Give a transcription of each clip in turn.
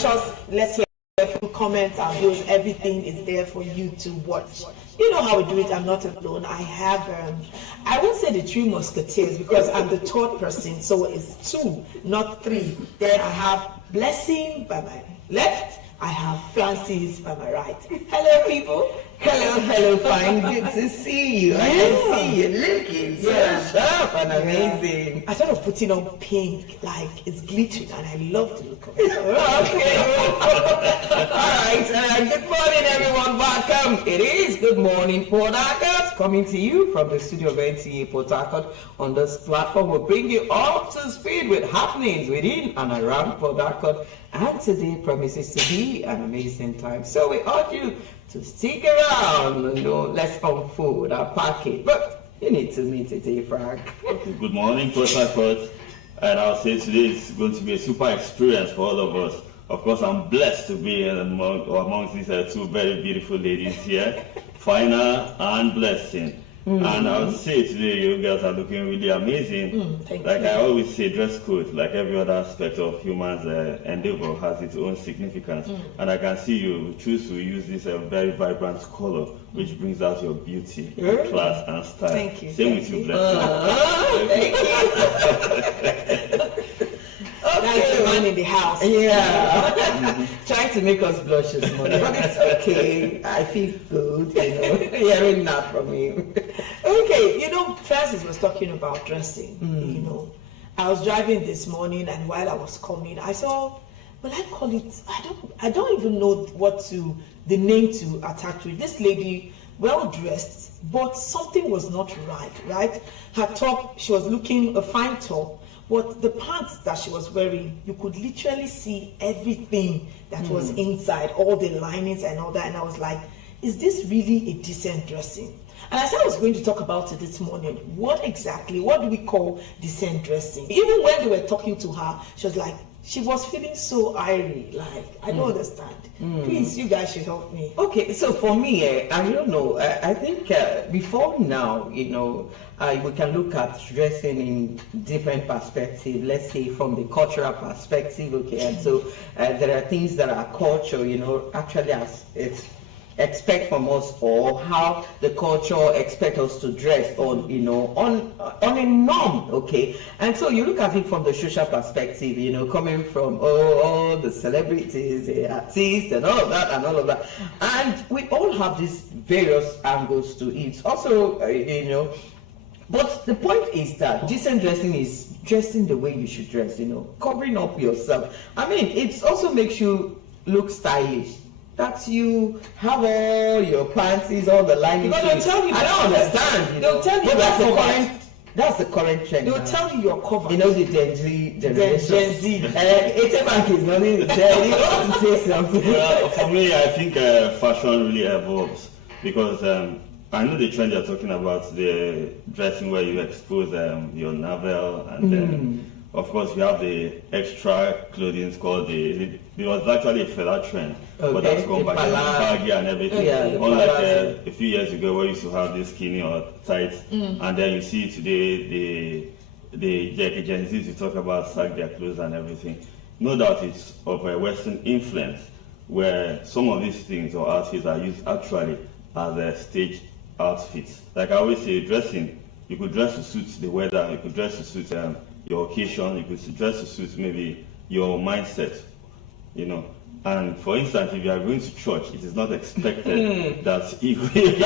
pictures, let's hear comments, our views, everything is there for you to watch. You know how we do it. I'm not alone. I have, I won't say the three musketeers because I'm the third person, so it's two, not three. Then I have Blessing by my left. I have Francis by my right. Hello, people. Hello, fine. Good to see you. I can see you looking so sharp and amazing. I thought of putting on pink, like it's glittering, and I love the look of it. Okay. All right. Good morning, everyone. Welcome. It is Good Morning Port Harcourt, coming to you from the studio of NTA Port Harcourt. On this platform, we'll bring you up to speed with happenings within and around Port Harcourt. And today promises to be an amazing time. So we urge you to stick around, let's unfold our package. But you need to meet it, Frank. Okay, good morning, Port Harcourt. And I'll say today is going to be a super experience for all of us. Of course, I'm blessed to be amongst these two very beautiful ladies here, Fina and Blessing. Mm-hmm. And I would say today you guys are looking really amazing. Like I always say, dress code, like every other aspect of human's endeavor, has its own significance. And I can see you choose to use this very vibrant color, which brings out your beauty, class, and style. Thank you. Same with you, Blessing. Thank you. That's the man in the house. Yeah. Trying to make us blush this morning, but it's okay. I feel good, hearing that from him. Okay, Francis was talking about dressing. I was driving this morning, and while I was coming, I saw, well, I call it, I don't even know the name to attach to it. This lady, well dressed, but something was not right? Her top, she was looking a fine top. But the pants that she was wearing, you could literally see everything that was inside, all the linings and all that. And I was like, is this really a decent dressing? And I said I was going to talk about it this morning. What do we call decent dressing? Even when they were talking to her, she was like, she was feeling so irie, like, I don't understand. Please, you guys should help me. Okay, so for me, I don't know. I think before now, we can look at dressing in different perspectives. Let's say from the cultural perspective, okay. And so there are things that are culture, actually as it's expect from us, or how the culture expect us to dress on a norm, okay. And so you look at it from the social perspective, coming from all the celebrities, the artists, and all of that, and we all have these various angles to it. Also, but the point is that decent dressing is dressing the way you should dress, covering up yourself. I mean, it also makes you look stylish. That you have all your panties, all the lining. But they'll tell you. I don't understand. They'll tell you that's the current trend. They'll tell you you're covered. The Gen Z generation. Gen Z. Bank is not in there. You want to say something? Well, for me, I think fashion really evolves because I know the trend you're talking about, the dressing where you expose your navel, and then of course we have the extra clothing called it was actually a fella trend, but that's gone back to baggy and everything. Unlike a few years ago where you used to have this skinny or tight, and then you see today the Gen Z to talk about sag their clothes and everything. No doubt it's of a Western influence where some of these things or outfits are used actually as a stage outfits. Like I always say, dressing, you could dress to suit the weather, you could dress to suit your occasion, you could dress to suit maybe your mindset, And for instance, if you are going to church, it is not expected that you will be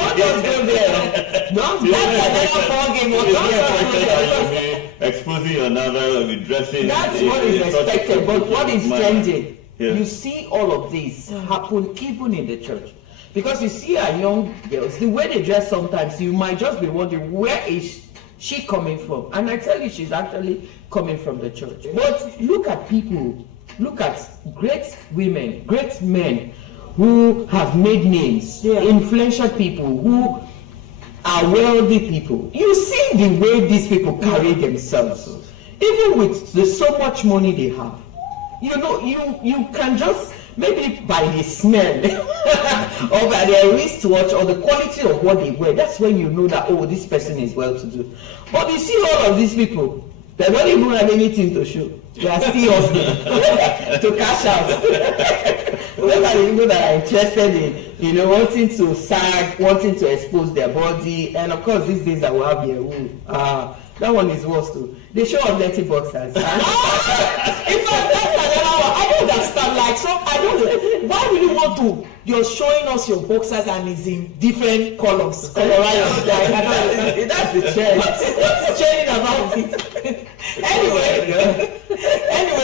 exposing your navel or be dressing. That's what is expected, but what is changing? You see all of this happen even in the church. Because you see our young girls, the way they dress sometimes, you might just be wondering, where is she coming from? And I tell you, she's actually coming from the church. But look at people, look at great women, great men who have made names, influential people who are wealthy people. You see the way these people carry themselves, even with so much money they have. You can just, maybe by the smell or by their wristwatch or the quality of what they wear, that's when you know that, oh, this person is well to do. But you see all of these people, They don't even have anything to show. They are still hustling to cash out. Those are the people that are interested in, wanting to sag, wanting to expose their body, and of course these days I will have Yahoo. That one is worse too. They show us dirty boxers. In fact, that's another one. I don't understand. Like, so I don't. Why would you want to? You're showing us your boxers and it's in different colors. Colorized. Like, that's the trend. What's trending about it? Anyway,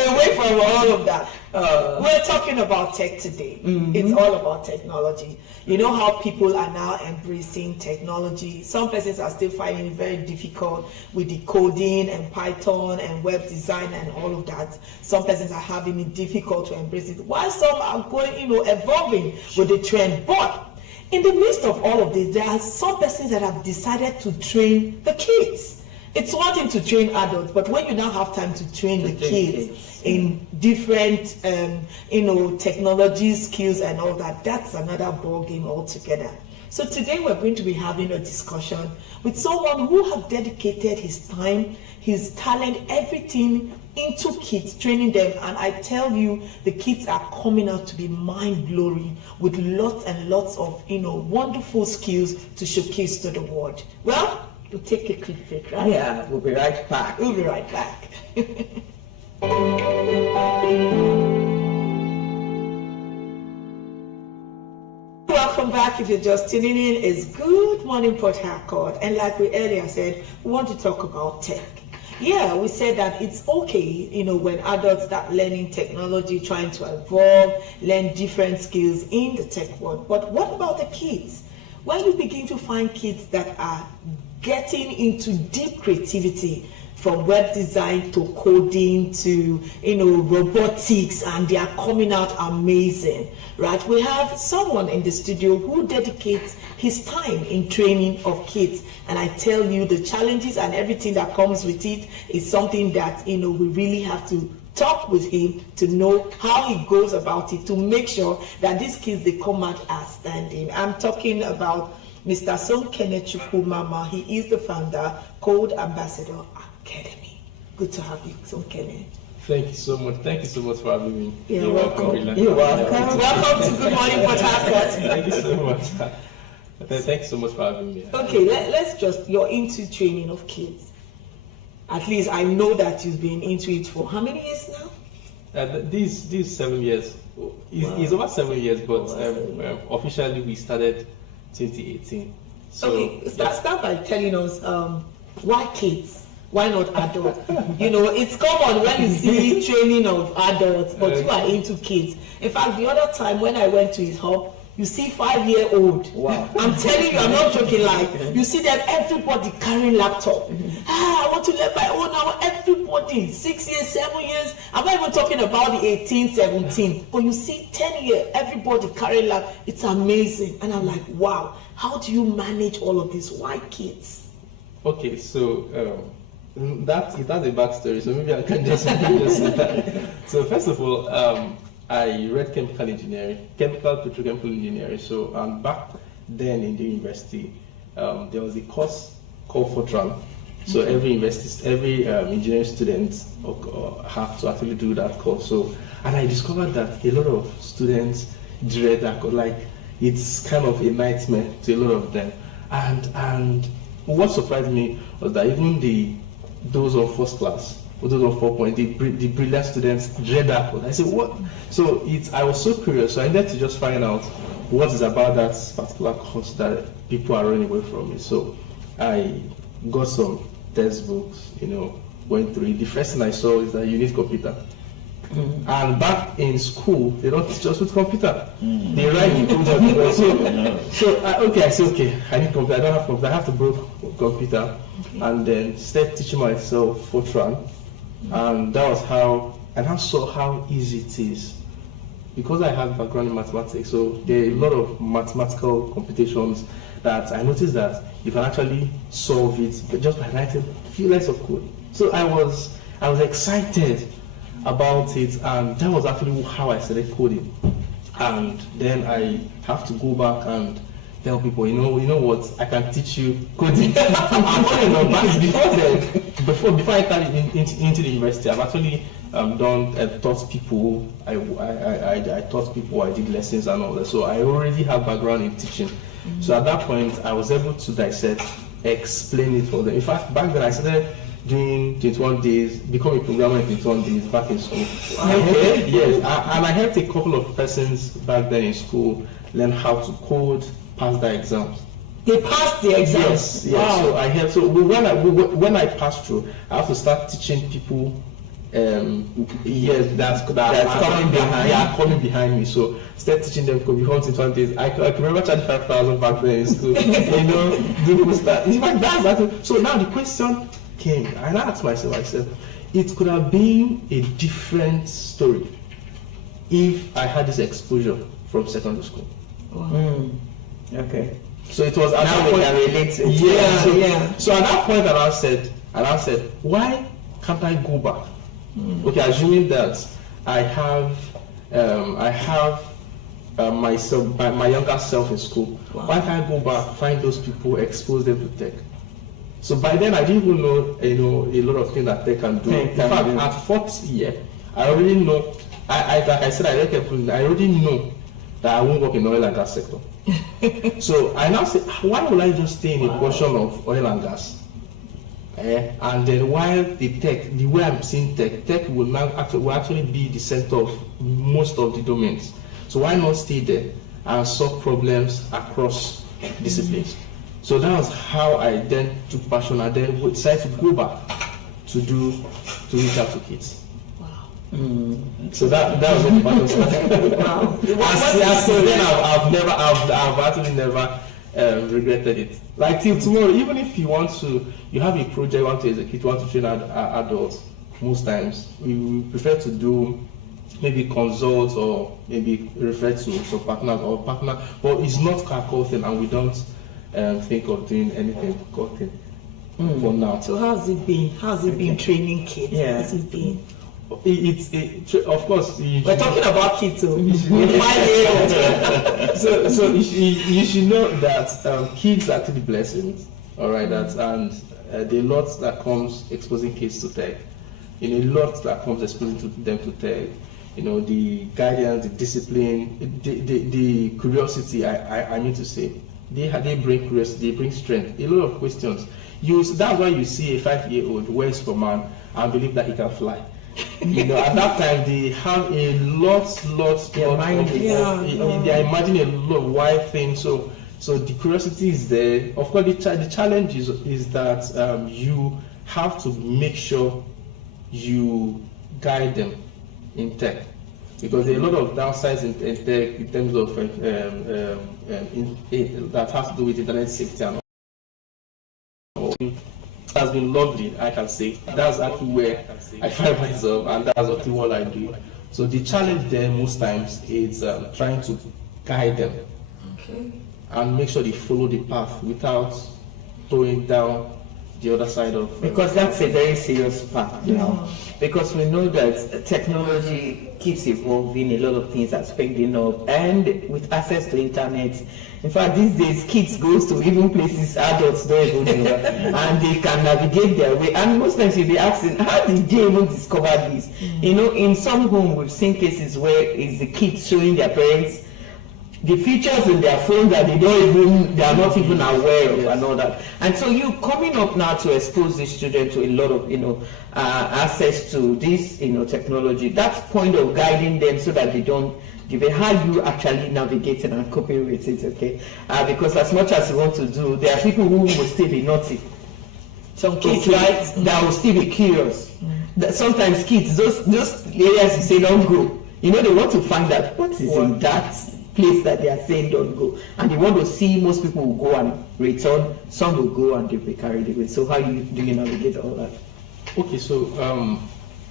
away from all of that. We're talking about tech today. Mm-hmm. It's all about technology. You know how people are now embracing technology. Some persons are still finding it very difficult with the coding and Python and web design and all of that. Some persons are having it difficult to embrace it, while some are going, evolving with the trend. But in the midst of all of this, there are some persons that have decided to train the kids. It's one thing to train adults, but when you now have time to train the kids in different, technology skills and all that, that's another ball game altogether. So today we're going to be having a discussion with someone who has dedicated his time, his talent, everything into kids, training them. And I tell you, the kids are coming out to be mind-blowing with lots and lots of, wonderful skills to showcase to the world. Well, we'll take a quick break, right? Yeah, we'll be right back. We'll be right back. Welcome back. If you're just tuning in, it's Good Morning Port Harcourt. And like we earlier said, we want to talk about tech. Yeah, we said that it's okay, when adults start learning technology, trying to evolve, learn different skills in the tech world. But what about the kids? When you begin to find kids that are getting into deep creativity, from web design to coding to robotics, and they are coming out amazing, right? We have someone in the studio who dedicates his time in training of kids, and I tell you, the challenges and everything that comes with it is something that we really have to talk with him to know how he goes about it, to make sure that these kids, they come out outstanding. I'm talking about Mr. Somkene Chukwumama. He is the founder, Code Ambassador Academy. Good to have you, Somkene. Thank you so much. Thank you so much for having me. You're welcome. You're welcome. Welcome to Good Morning Port Harcourt. Thank you so much. Thank you so much for having me. Okay, you're into training of kids. At least I know that you've been into it for how many years now? These 7 years. It's over 7 years, but officially we started 2018. So, okay, start by telling us why kids? Why not adults? It's common when you see training of adults, but you are into kids. In fact, the other time when I went to his hub, you see 5-year-old. Wow. I'm telling you, I'm not joking. Like, you see them, everybody carrying laptop. I want to let my own now. Everybody, 6 years, 7 years. I'm not even talking about the 18, 17. But you see 10 years, everybody carrying laptop. It's amazing. And I'm like, wow, how do you manage all of this? Why kids? Okay, so that's a backstory. So maybe I can just say that. So first of all, I read chemical petrochemical engineering. So back then in the university, there was a course called Fortran. So every engineering student have to actually do that course. So, and I discovered that a lot of students dread that course. Like, it's kind of a nightmare to a lot of them. And what surprised me was that even those on first class, those on 4 point, the brilliant students dread that course. I said, what? So I was so curious. So I needed to just find out what is about that particular course that people are running away from it. So I got some textbooks, went through it. The first thing I saw is that you need computer. Mm-hmm. And back in school, they don't teach us with computer. Mm-hmm. They write in code. I said, okay, I need computer. I don't have computer. I have to borrow computer, and then start teaching myself Fortran. Mm-hmm. And that was how, and I saw how easy it is. Because I have background in mathematics, so there are a lot of mathematical computations that I noticed that you can actually solve it just by writing a few lines of code. So I was excited about it, and that was actually how I started coding. And then I have to go back and tell people, you know what, I can teach you coding. Back before I started into the university, I've actually taught people. I taught people. I did lessons and all that. So I already have background in teaching. So at that point, I was able to dissect, explain it for them. In fact, back then I started doing 21 days, become a programmer in 21 days back in school. Okay. Yes, and I helped a couple of persons back then in school learn how to code, pass their exams. They passed the exam. Yes, yes. Wow. So I helped. So when I passed through, I have to start teaching people. Yes, that's coming behind. They are coming behind me. So start teaching them because in 20 days, I can remember charging 5,000 back then in school. Do start. In fact, that's that. So now the question came, and I asked myself, I said, it could have been a different story if I had this exposure from secondary school. Wow. Okay. So it was at Now that we point. can relate to it. Yeah. So at that point, I said, why can't I go back? Okay, assuming that I have myself, my younger self in school. Wow. Why can't I go back, find those people, expose them to tech? So by then, I didn't even know, a lot of things that tech can do. In fact, at fourth year, I already know. Like I said, I already know that I won't work in the oil and gas sector. So I now say, why would I just stay in a portion of oil and gas? And then while the way I'm seeing tech will actually be the center of most of the domains. So why not stay there and solve problems across disciplines? So that was how I then took passion and then decided to go back to reach out to kids. So that was the passion. Wow. As then I've actually never regretted it. Like till tomorrow, even if you have a project you want to execute, you want to train adults, most times we prefer to do maybe consult or maybe refer to some partner, but it's not a core thing, and we don't think of doing anything core thing for now. So how's it been? How's it been training kids? Yeah. How's it been? Of course. We're talking about kids, so 5 years. So you should know that kids are actually blessings, all right. That and there are lots that comes exposing kids to tech. A lot that comes exposing them to tech. The guidance, the discipline, the curiosity. I need to say, they bring curiosity, they bring strength. A lot of questions. That's why you see a 5-year-old wear Superman and believe that he can fly. At that time they have a lot they are imagining a lot of wild things. So the curiosity is there. Of course, the challenge is that you have to make sure you guide them in tech, because there are a lot of downsides in tech in terms of that has to do with internet safety and all. Has been lovely, I can say. That's actually where I find myself, and that's actually what I do. So the challenge there most times is trying to guide them and make sure they follow the path without throwing down the other side of. Because that's a very serious path now. Because we know that technology keeps evolving, a lot of things are speeding up, and with access to internet. In fact, these days kids goes to even places adults don't even know, and they can navigate their way. And most times you'll be asking, how did they even discover this? In some home we've seen cases where it's the kids showing their parents the features in their phones that they are not even aware of, and all that. And so you coming up now to expose these children to a lot of access to this technology. That's point of guiding them so that they don't give it. How you actually navigating and coping with it, okay? Because as much as you want to do, there are people who will still be naughty. Some kids, right, that will still be curious. Sometimes kids, those areas you say don't go, they want to find out what is in that place that they are saying don't go, and they want to see. Most people will go and return, some will go and they'll be carried away. So how do you navigate all that? Okay, so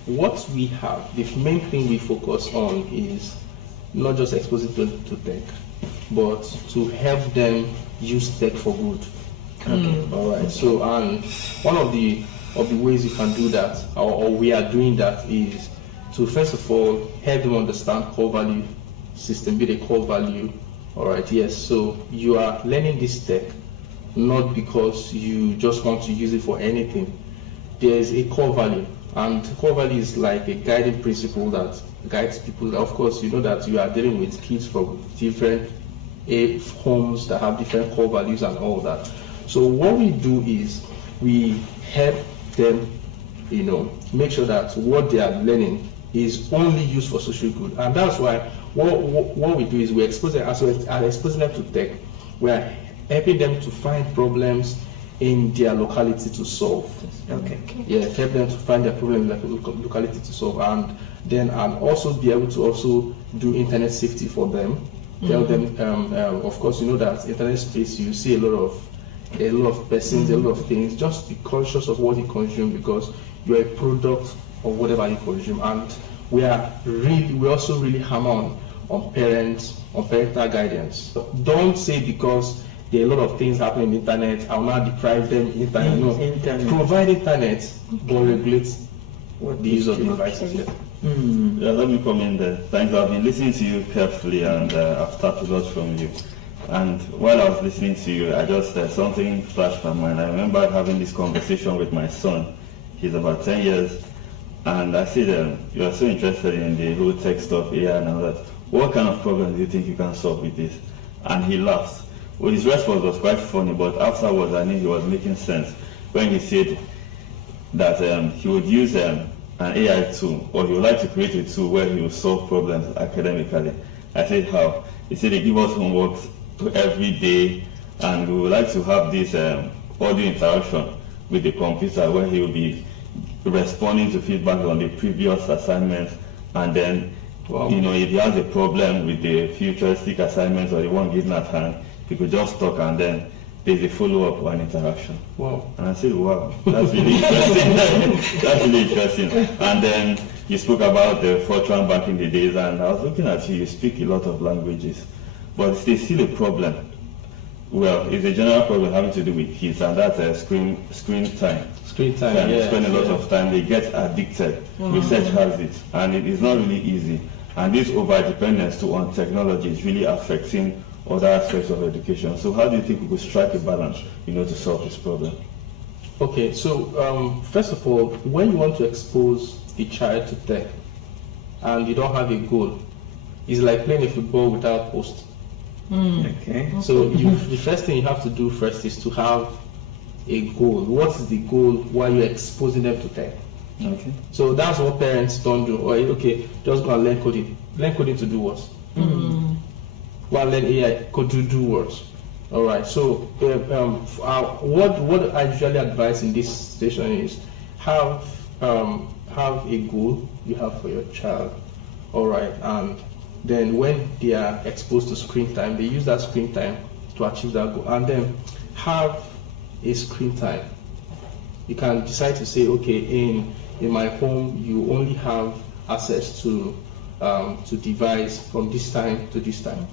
what we have, the main thing we focus on is not just exposing to tech, but to help them use tech for good. Okay. All right. So and one of the ways you can do that, or we are doing that, is to first of all help them understand core value system, be the core value. All right. Yes. So you are learning this tech not because you just want to use it for anything. there's a core value, and core value is like a guiding principle that guides people. Of course, you know that you are dealing with kids from different homes that have different core values and all that. So what we do is we help them, make sure that what they are learning is only used for social good. And that's why what we do is we expose them, as we are exposing them to tech, we are helping them to find problems in their locality to solve. Okay. Yeah, help them to find their problem in their locality to solve, and then also be able to also do internet safety for them. Tell them, of course, you know that internet space, you see a lot of persons, a lot of things. Just be conscious of what you consume, because you're a product of whatever you consume. And we also really hammer on parents, on parental guidance. Don't say because there are a lot of things happening on the internet, I'll not deprive them internet. No, provide internet, but regulate the use of the devices. Yeah. Yeah, let me come in there. Thanks. I've been listening to you carefully, and I've started a lot from you. And while I was listening to you, I just something flashed my mind. I remember having this conversation with my son. He's about 10 years, and I said, "You are so interested in the whole tech stuff, AI and all that. What kind of problem do you think you can solve with this?" And he laughs. Well, his response was quite funny, but afterwards I knew he was making sense when he said that he would use an AI tool, or he would like to create a tool where he will solve problems academically. I said, how? He said they give us homework every day, and we would like to have this audio interaction with the computer where he will be responding to feedback on the previous assignments, and then if he has a problem with the futuristic assignments or the one given at hand, he could just talk, and then there's a follow-up or an interaction. Wow. And I said, wow, that's really interesting. That's really interesting. And then you spoke about the Fortran back in the days, and I was looking at you speak a lot of languages, but there's still a problem. Well, it's a general problem having to do with kids, and that's screen time. Screen time, They spend a lot of time, they get addicted. Research has it, and it is not really easy. And this over-dependence on technology is really affecting other aspects of education. So how do you think we could strike a balance, to solve this problem? Okay, so first of all, when you want to expose a child to tech and you don't have a goal, it's like playing a football without post. Okay. So the first thing you have to do first is to have a goal. What is the goal while you're exposing them to tech? Okay. So that's what parents don't do. Or okay, just go and learn coding. Learn coding to do what? Well, learn AI could do what? All right. So what I usually advise in this situation is have a goal you have for your child. All right, and then when they are exposed to screen time, they use that screen time to achieve that goal, and then have a screen time. You can decide to say, okay, in my home you only have access to device from this time to this time.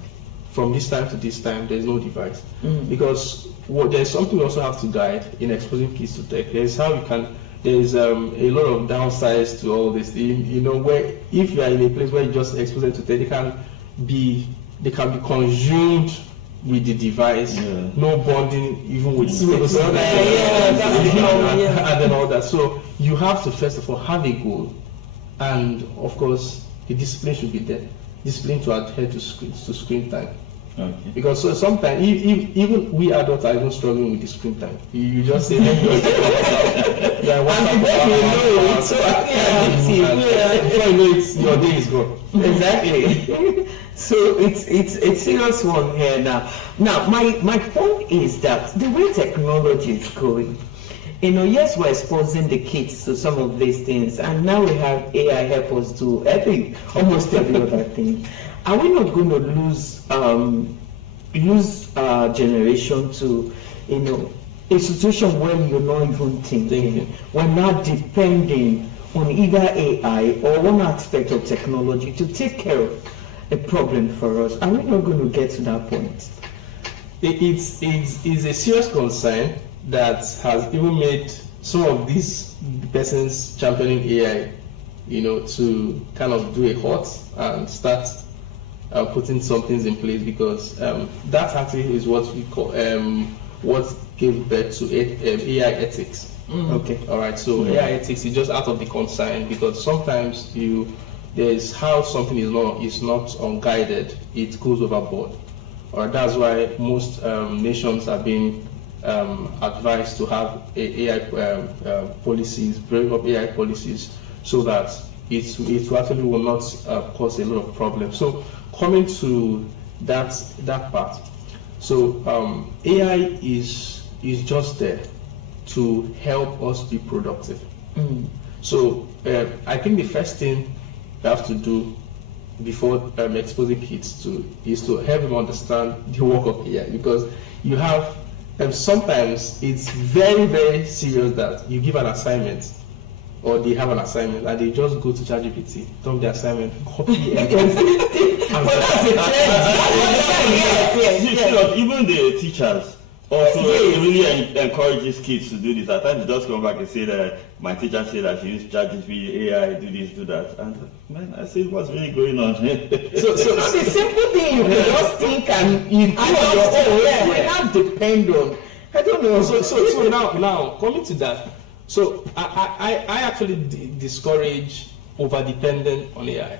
From this time to this time, there's no device. Because there's something we also have to guide in exposing kids to tech. There's a lot of downsides to all this. Where if you are in a place where you just expose them to tech, they can be consumed with the device, no bonding even with and then all that. So you have to first of all have a goal, and of course the discipline should be there. Discipline to adhere to screen time. Okay. Because sometimes even we adults are even struggling with the screen time. You just say, before you know it, your day is gone. Exactly. So it's a serious one here now. Now my point is that the way technology is going, yes, we're exposing the kids to some of these things, and now we have AI help us do almost every other thing. Are we not going to lose our generation to, a situation where you're not even thinking? We're not depending on either AI or one aspect of technology to take care of a problem for us. Are we not going to get to that point? It's a serious concern that has even made some of these persons championing AI, to kind of do a halt and start putting some things in place, because that actually is what we call what gave birth to AI ethics. Okay, all right. So AI ethics is just out of the concern because sometimes there's how something is not unguided, it goes overboard. Or that's why most nations are being advised to have AI policies, bring up AI policies, so that it actually will not cause a lot of problems. So coming to that part, so AI is just there to help us be productive. So I think the first thing you have to do before exposing kids to is to help them understand the work of AI, because you have sometimes it's very, very serious that you give an assignment or they have an assignment and they just go to ChatGPT, dump the assignment, copy everything. Even the teachers also really encourages kids to do this. At times, just come back and say that my teacher said I should use ChatGPT, AI, do this, do that, and man, I said, what's really going on? So it's a simple thing you can just think and you do on your own. Yeah. We not depend on. I don't know. So now coming to that, so I actually discourage over dependent on AI.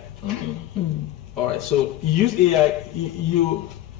All right. So you use AI.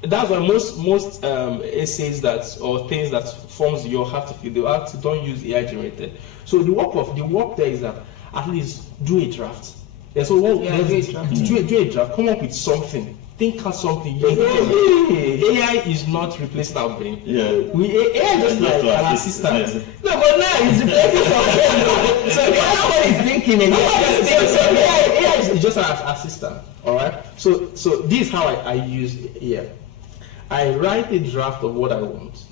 That's why most essays or things that forms you have to fill, they have to don't use AI generated. So the work there is that at least do a draft. Yeah, so do a draft. Come up with something. Think of something. AI is not replacing our brain. Yeah. AI is just like an assistant. Yeah. No, but now it's replacing something. So everyone is thinking AI is just an assistant. All right. So this is how I use AI. I write a draft of what I want,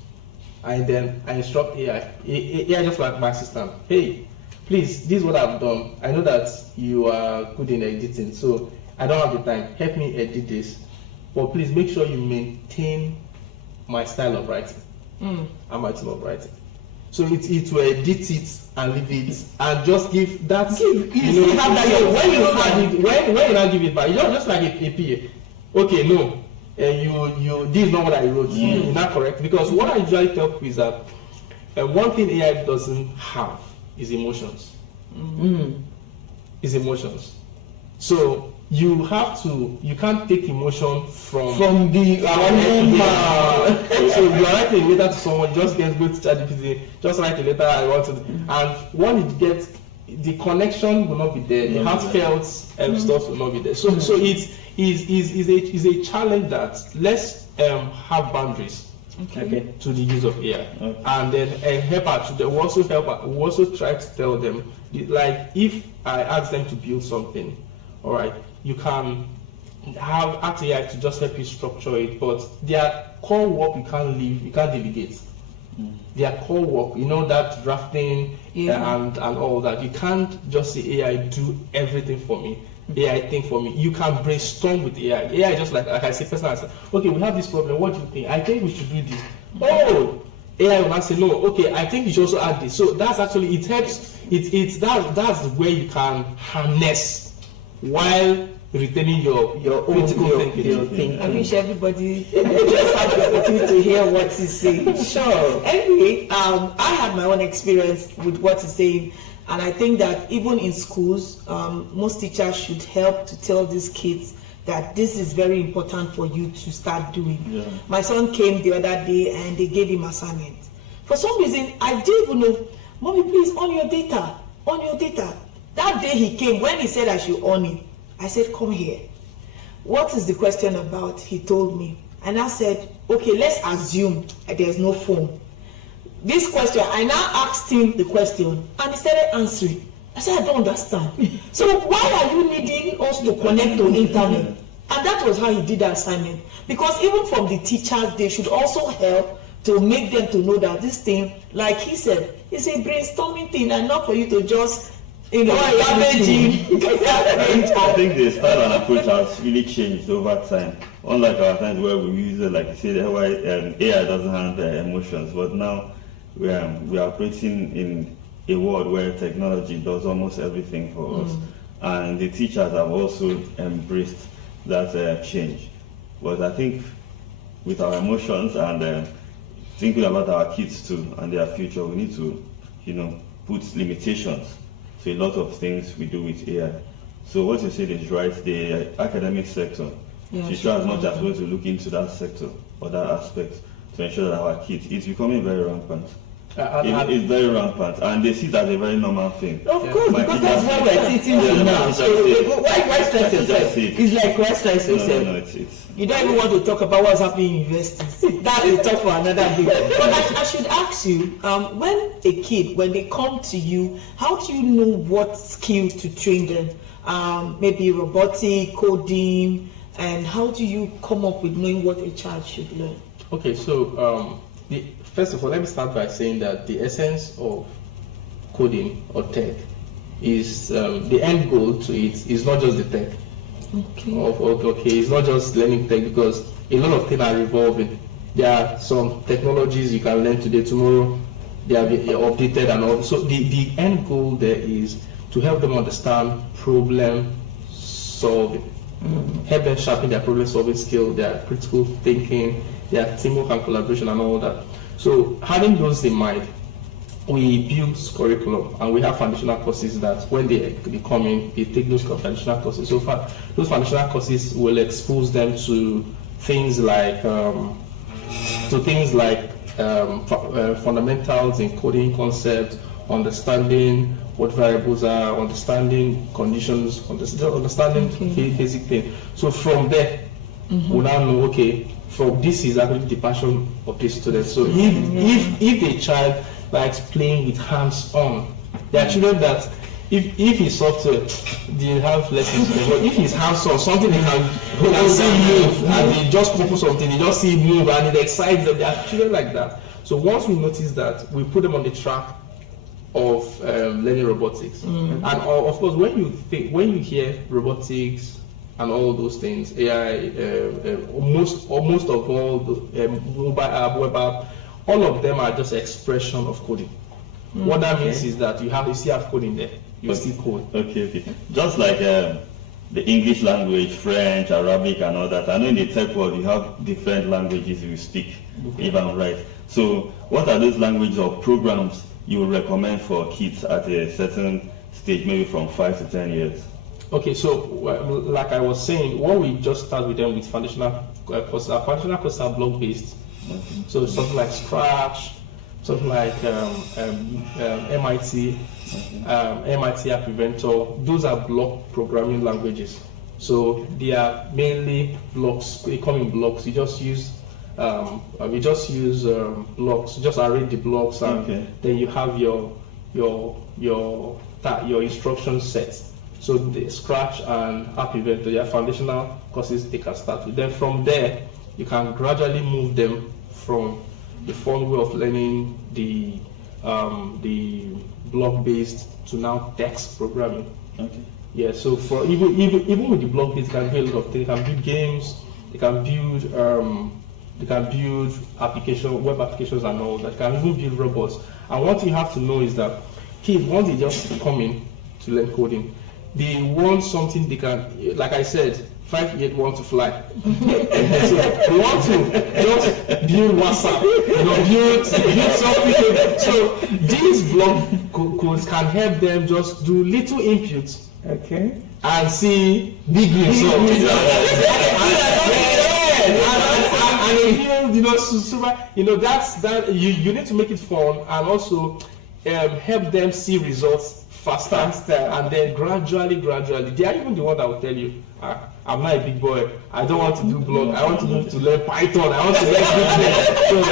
and then I instruct AI. AI just like my assistant. Hey, please, this is what I've done. I know that you are good in editing, so I don't have the time. Help me edit this. But please make sure you maintain my style of writing and my tone of writing. So it will edit it and leave it and just give that. When you not give it back, you just like a PA. Okay, no. You this is not what I wrote. You're not correct, because what I usually tell people is that one thing AI doesn't have is emotions. Is emotions. So you can't take emotion from the So you are writing a letter to someone, just go to ChatGPT, just write a letter I want to, and when it gets, the connection will not be there, the heartfelt stuff will not be there. So it is a challenge that let's have boundaries to the use of AI, and then help our children. We also try to tell them, like, if I ask them to build something, all right, you can ask AI to just help you structure it, but their core work you can't delegate. Their core work, that drafting and all that, you can't just say AI do everything for me. AI think for me. You can brainstorm with AI. AI just like I say, person answer, okay, we have this problem, what do you think? I think we should do this. Oh, AI will not say no. Okay, I think you should also add this. So that's actually, it helps. That's where you can harness while retaining your critical thinking. I wish everybody just had the opportunity to hear what he's saying. Sure. Anyway, I had my own experience with what he's saying, and I think that even in schools, most teachers should help to tell these kids that this is very important for you to start doing. Yeah. My son came the other day and they gave him assignment. For some reason, I didn't even know, Mommy, please, on your data. That day he came, when he said I should on it, I said, come here. What is the question about? He told me. And I said, okay, let's assume there's no phone. This question, I now asked him the question and he started answering. I said, I don't understand. So why are you needing us to connect to internet? And that was how he did the assignment. Because even from the teachers, they should also help to make them to know that this thing, like he said, it's a brainstorming thing and not for you to just damaging. I think the style and approach has really changed over time. Unlike our times where we use it, like you said, AI doesn't have emotions, but now we are operating in a world where technology does almost everything for us, and the teachers have also embraced that change. But I think with our emotions and thinking about our kids too and their future, we need to, puts limitations to a lot of things we do with AI. So what you said is right. The academic sector should try as much as well to look into that sector or that aspect to ensure that our kids, it's becoming very rampant. It's very rampant, and they see that as a very normal thing. Of course, because that's what we're teaching to now. So why stress yourself? It's like why stress yourself? No, it's You don't even want to talk about what's happening in universities. That's a talk for another day. But I should ask you, when a kid, when they come to you, how do you know what skills to train them? Maybe robotic, coding, and how do you come up with knowing what a child should learn? Okay, so first of all, let me start by saying that the essence of coding or tech is the end goal to it is not just the tech. Okay, it's not just learning tech, because a lot of things are evolving. There are some technologies you can learn today, tomorrow they are updated and all. So the end goal there is to help them understand problem solving, help them sharpen their problem solving skill, their critical thinking, their teamwork and collaboration and all that. So having those in mind, we build curriculum, and we have foundational courses that when they come in, they take those foundational courses. So far, those foundational courses will expose them to things like fundamentals in coding concepts, understanding what variables are, understanding conditions, understanding basic things. So from there, we now know, okay, from this is actually the passion of the student. So if a child likes playing with hands-on, there are children that if he's software, they have lessons. But if he's hands-on, something they can see move, and they just compose something, they just see it move, and it excites them. There are children like that. So once we notice that, we put them on the track of learning robotics. And of course, when you hear robotics and all those things, AI, almost of all the mobile app, web app, all of them are just expression of coding. What that means is that you still have coding there. You still code. Okay. Just like the English language, French, Arabic, and all that. I know in the tech world you have different languages you speak, if I'm right. So, what are those languages or programs you would recommend for kids at a certain stage, maybe from 5 to 10 years? Okay, so like I was saying, what we just start with them with foundational courses. Our foundational courses are block-based. So something like Scratch, something like MIT, MIT App Inventor. Those are block programming languages. So they are mainly blocks. They come in blocks. You just use blocks. You just arrange the blocks, and then you have your instruction set. So the Scratch and App Inventor, they are foundational courses they can start with. Then from there, you can gradually move them from the form way of learning the block-based to now text programming. Okay. Yeah. So for even with the block-based, they can do a lot of things. They can build games. They can build web applications and all that. They can even build robots. And what you have to know is that kids, once they just come in to learn coding, they want something they can, like I said, 5 years want to fly. So they want to just build WhatsApp, build something. So these block codes can help them just do little inputs, and see big results. And you need to make it fun, and also help them see results faster, and then gradually, they are even the one that will tell you, I'm not a big boy, I don't want to do blog, I want to move to learn Python, I want to learn business. So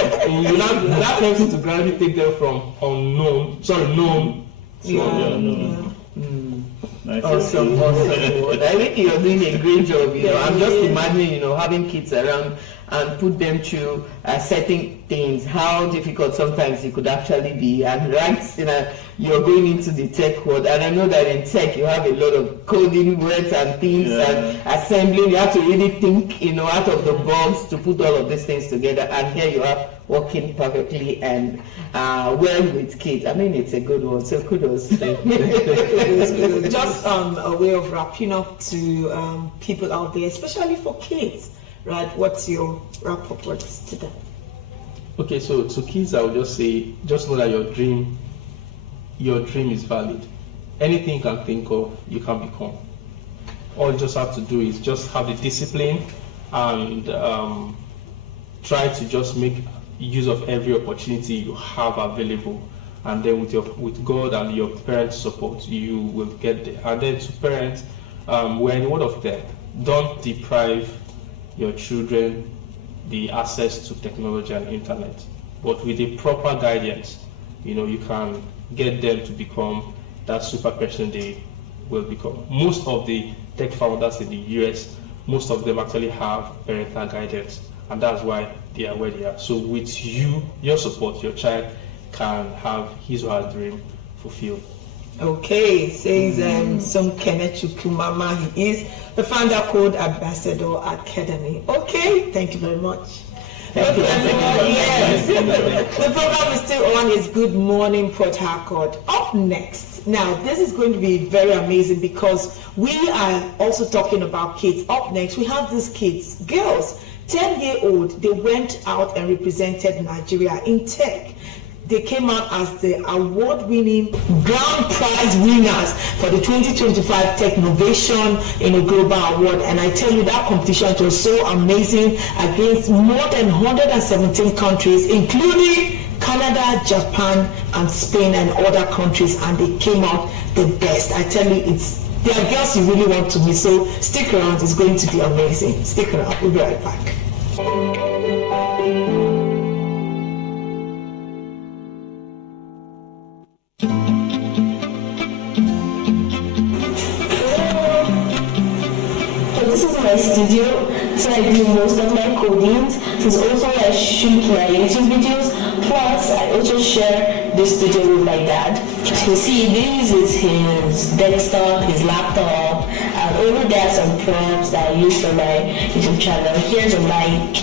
that helps you to gradually take them from known. Awesome. I think you're doing a great job. I'm just imagining, having kids around and put them through certain things, how difficult sometimes it could actually be. And you're going into the tech world, and I know that in tech you have a lot of coding words and things and assembling. You have to really think, out of the box to put all of these things together. And here you are working perfectly and well with kids. I mean, it's a good one. So kudos. Just a way of wrapping up to people out there, especially for kids. Right, what's your wrap-up words to them? Okay, so to kids, I would just say, just know that your dream your dream is valid. Anything you can think of, you can become. All you just have to do is just have the discipline and try to just make use of every opportunity you have available. And then with God and your parents' support, you will get there. And then to parents, we're in a world of tech. Don't deprive your children the access to technology and internet. But with the proper guidance, you can get them to become that super person they will become. Most of the tech founders in the US, most of them actually have parental guidance, and that's why they are where they are. So with your support, your child can have his or her dream fulfilled. Okay, says some Kenneth Chukwumama. He is the founder code Ambassador Academy. Okay, thank you very much. Thank you. Yes. The program is still on. Is Good Morning Port Harcourt. Up next. Now, this is going to be very amazing because we are also talking about kids. Up next, we have these kids, girls, 10-year-old. They went out and represented Nigeria in tech. They came out as the award-winning grand prize winners for the 2025 Tech Innovation in a Global Award. And I tell you, that competition was so amazing against more than 117 countries, including Canada, Japan, and Spain, and other countries. And they came out the best. I tell you, they are girls you really want to meet. So stick around. It's going to be amazing. Stick around. We'll be right back. This is my studio, so I do most of my codings. This is also where I shoot my YouTube videos. Plus, I also share this studio with my dad. You see, this is his desktop, his laptop, and over there are some props that I use for my YouTube channel. Here's a mic.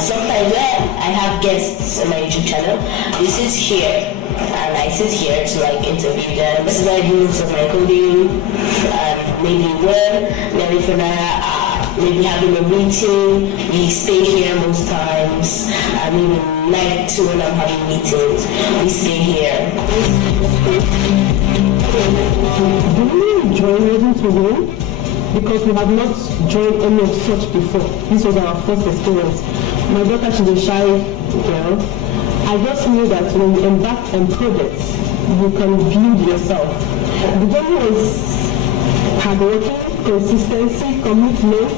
Sometimes when I have guests on my YouTube channel, they sit here, and I sit here to interview them. This is where I do most of my coding. Maybe maybe having a meeting, we stay here most times. Maybe night two when I'm having meetings, we stay here. Do we enjoy reading to learn? Because we have not joined any of such before. This was our first experience. My daughter, she's a shy girl. I just knew that when you embark on projects, you can build yourself. The journey was hardworking, consistency, commitment,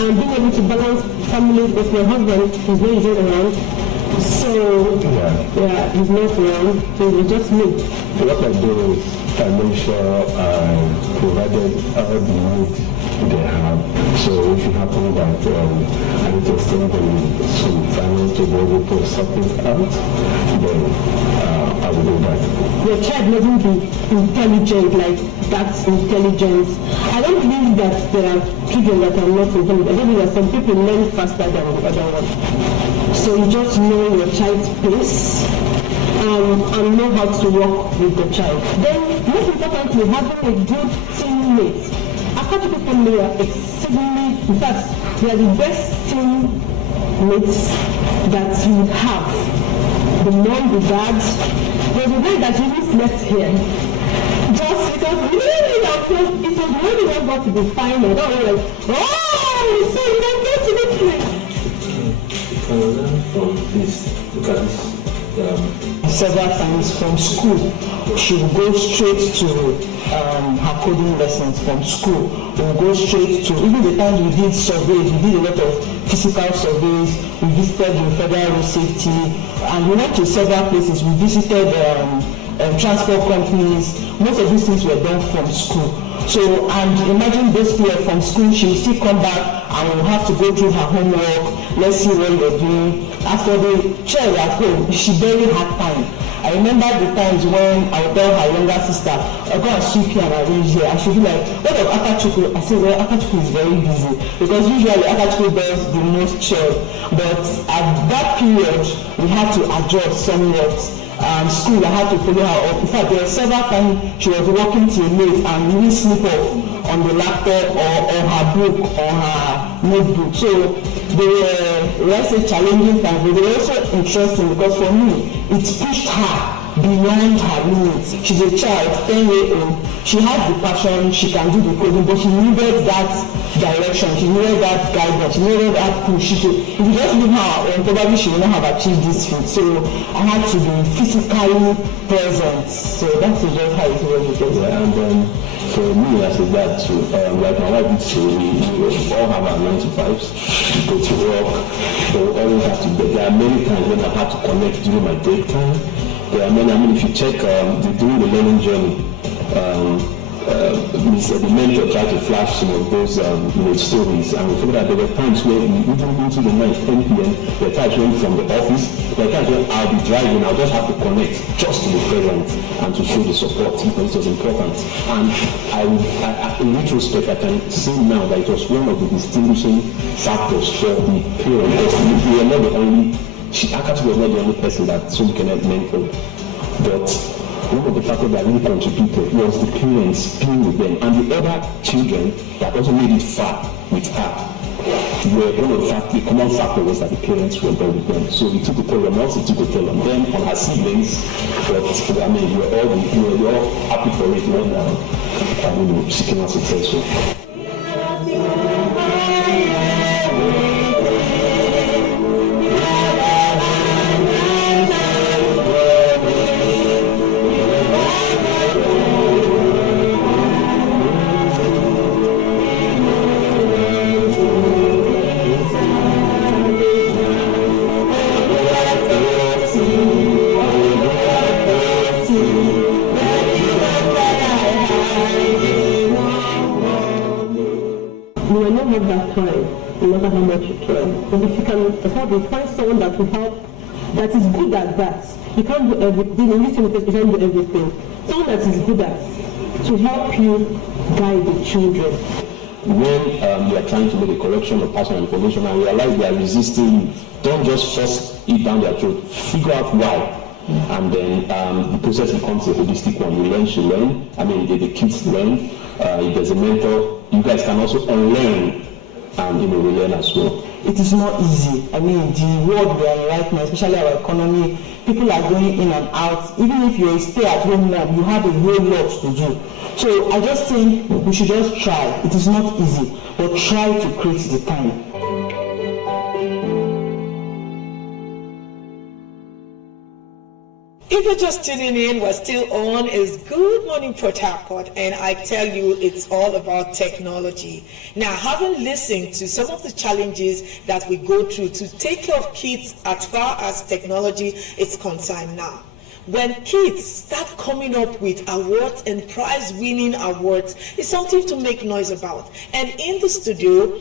and being able to balance family with my husband is very good around. So, he's not around, so it's just me. What I do is financial and provided all the needs they have. So if it happens that I need to send them some finance to be able to sort it out, then I will do that. Your child mustn't be intelligent, like that's intelligence. I don't believe that there are children that are not intelligent. I believe that some people learn faster than the other one. So you just know your child's pace and know how to work with the child. Then, most importantly, having a good teammate. After people know are exceedingly, in fact, they are the best teammates that you would have. The mom, the dad. There's a day that you slept here. Just because really, it was really not got to be final. That was like, oh, so you don't get to this place. You can learn from this. Look at this. Several times from school, she will go straight to her coding lessons from school. We will go straight to, even the times we did surveys, we did a lot of physical surveys, we visited the federal road safety, and we went to several places. We visited transport companies. Most of these things were done from school. So, and imagine this period from school, she will still come back and will have to go through her homework. Let's see what you're doing. As for the child at home, she barely had time. I remember the times when I would tell her younger sister, I'll go and sweep here and arrange here. And she'll be like, what of Akachukwu? I say, well, Akachukwu is very busy. Because usually Akachukwu does the most chill. But at that period, we had to adjust somewhat. School, I had to follow her up. In fact, there were several times she was working till late and really sleep off on the laptop or her book or her notebook. So they were, let's say, challenging times, but they were also interesting because for me, it pushed her beyond her limits. She's a child, 10-year-old. She has the passion, she can do the coding, but she needed that direction, she needed that guidance, she needed that push. If you just leave her, probably she would not have achieved this feat. So I had to be physically present. So that's just how it was. Yeah, and for me as a dad too, like my wife used to, we all have our 9 to 5s, go to work, but we always have to get. There are many times when I had to connect during my break time. There are many, if you check during the learning journey, the mentor tried to flash some of those stories, and we figured that there were times where even into the night, 10 p.m., there are times when from the office, there are times when I'll be driving, I'll just have to connect just to be present and to show the support because it was important. And in retrospect, I can say now that it was one of the distinguishing factors for the parent, because we were not the only, Akachi was not the only person that Somi Kenneth mentored, but one of the factors that really contributed was the parents being with them, and the other children that also made it far with her. The common factor was that the parents were there with them. So we took a toll on us, we took a toll on them, on her siblings, but we were all happy for it when seeking our successful. No matter how much you can. But if you can find someone that will help, that is good at that. You can't do everything. In this universe, you can't do everything. Someone that is good at to help you guide the children. When you are trying to make a correction of personal information and realize they are resisting, don't just force it down their throat. Figure out why. And then the process becomes a holistic one. You learn, she learn. The kids learn. If there's a mentor, you guys can also unlearn and we learn as well. It is not easy. The world we are in right now, especially our economy, people are going in and out. Even if you're a stay-at-home mom, you have a whole lot to do. So I just think we should just try. It is not easy, but try to create the time. If you're just tuning in, we're still on is Good Morning Port Harcourt, and I tell you it's all about technology. Now, having listened to some of the challenges that we go through to take care of kids as far as technology is concerned now, when kids start coming up with awards and prize-winning awards, it's something to make noise about. And in the studio,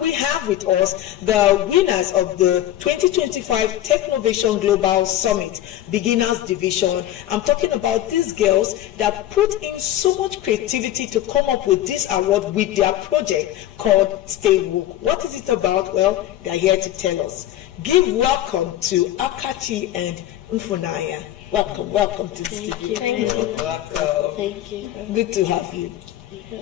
we have with us the winners of the 2025 Technovation Global Summit Beginners Division. I'm talking about these girls that put in so much creativity to come up with this award with their project called Stay Woke. What is it about? Well, they're here to tell us. Give welcome to Akachi and Mfunaya. Welcome to the studio. Thank you. Welcome. Thank you. Good to have you.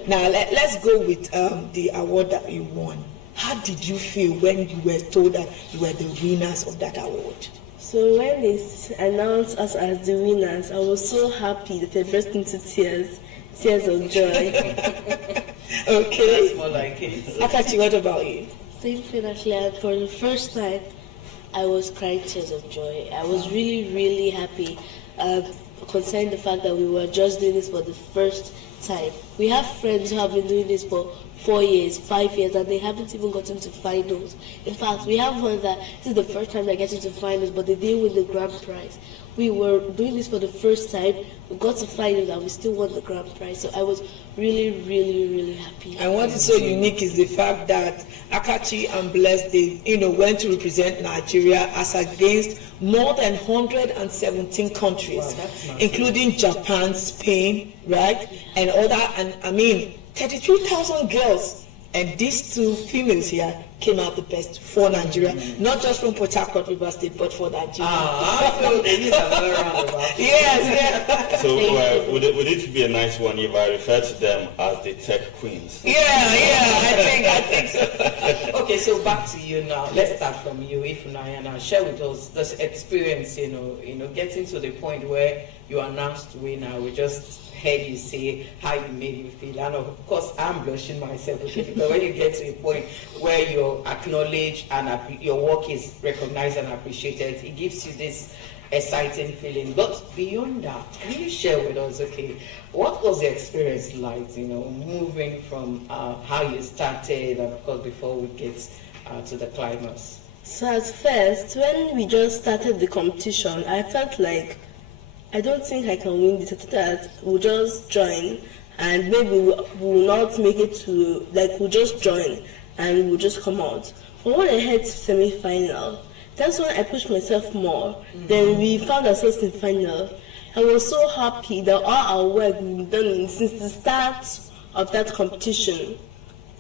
Now let's go with the award that you won. How did you feel when you were told that you were the winners of that award? So when they announced us as the winners, I was so happy that I burst into tears of joy. Okay. That's more like it. Akachi, what about you? Same thing actually. For the first time, I was crying tears of joy. I was really, really happy concerning the fact that we were just doing this for the first time. We have friends who have been doing this for 4 years, 5 years, and they haven't even gotten to finals. In fact, we have one that this is the first time they're getting to finals, but they didn't win the grand prize. We were doing this for the first time, we got to finals, and we still won the grand prize. So I was really, really, really happy. And what is so unique is the fact that Akachi and Bless, they went to represent Nigeria as against more than 117 countries, including Japan, Spain, right, and other, and 33,000 girls And these two females here came out the best for Nigeria, not just from Port Harcourt, River State, but for Nigeria. Absolutely. Yes, So would it be a nice one if I refer to them as the tech queens? yeah, I think so. Okay, so back to you now. Let's start from you, Ifunanya. Now share with us this experience. Getting to the point where you announced winner. We just heard you say how you made you feel, and of course I'm blushing myself because when you get to a point where you're acknowledged and your work is recognized and appreciated, it gives you this exciting feeling. But beyond that, can you share with us, okay, what was the experience like, moving from how you started, and of course before we get to the climax? So at first, when we just started the competition, I felt like I don't think I can win this. I thought that we'll just join and maybe we'll not make it to, we'll just join and we'll just come out. But when I had semi-final, that's when I pushed myself more. Then we found ourselves in final. I was so happy that all our work we've done since the start of that competition,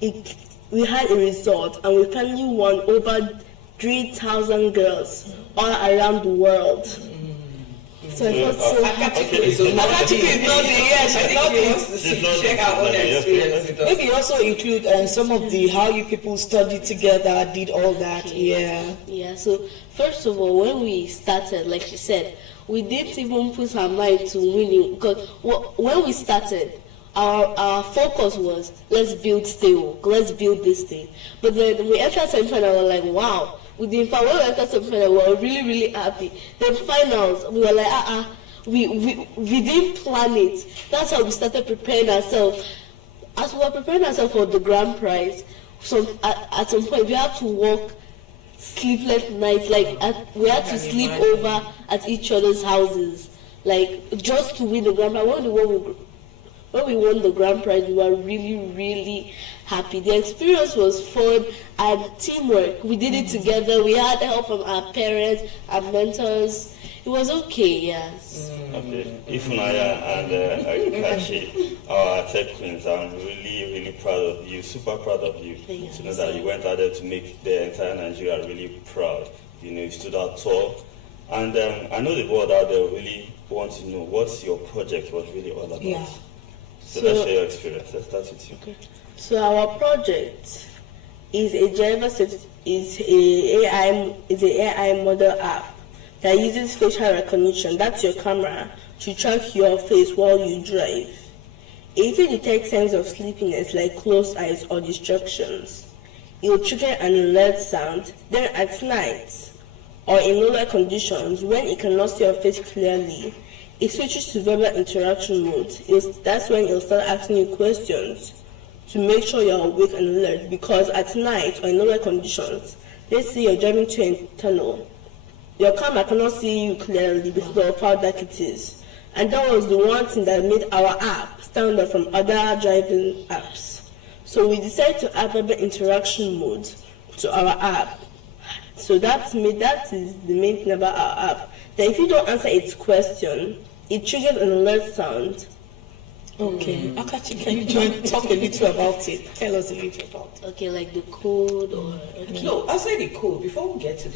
we had a result and we finally won over 3,000 girls all around the world. So I felt so happy. Akachukwu is not there. Yes, she's not there. She's not share her own experience with us. Maybe also include some of the how you people studied together, did all that. Okay. Yeah. So first of all, when we started, like she said, we didn't even put our mind to winning, because when we started, our focus was let's build stable, let's build this thing. But then we entered semi-final, we were like, wow. When we entered semi-final, we were really, really happy. Then finals, we were like, we didn't plan it. That's how we started preparing ourselves. As we were preparing ourselves for the grand prize, at some point we had to work sleepless nights. We had to sleep over at each other's houses, just to win the grand prize. When we won the grand prize, we were really, really happy. The experience was fun and teamwork. We did it together. We had help from our parents, our mentors. It was okay, yes. Okay, Ifunanya and Kachi, our tech queens, I'm really, really proud of you, super proud of you. To know that you went out there to make the entire Nigeria really proud. You stood out tall. And I know the world out there really wants to know what your project was really all about. Yeah. So let's share your experience. Let's start with you. Okay. So our project is a AI model app that uses facial recognition. That's your camera to track your face while you drive. It will detect signs of sleepiness like closed eyes or distractions. It will trigger an alert sound. Then at night or in low light conditions, when it cannot see your face clearly, it switches to verbal interaction mode. That's when it'll start asking you questions to make sure you're awake and alert, because at night or in low conditions, let's say you're driving to a tunnel, your camera cannot see you clearly because of how dark it is. And that was the one thing that made our app stand out from other driving apps. So we decided to add verbal interaction mode to our app. So that is the main thing about our app. That if you don't answer its question, it triggers an alert sound. Okay. Akachi, can you talk a little about it? Tell us a little about it. Okay, like the code or... No, outside the code, before we get to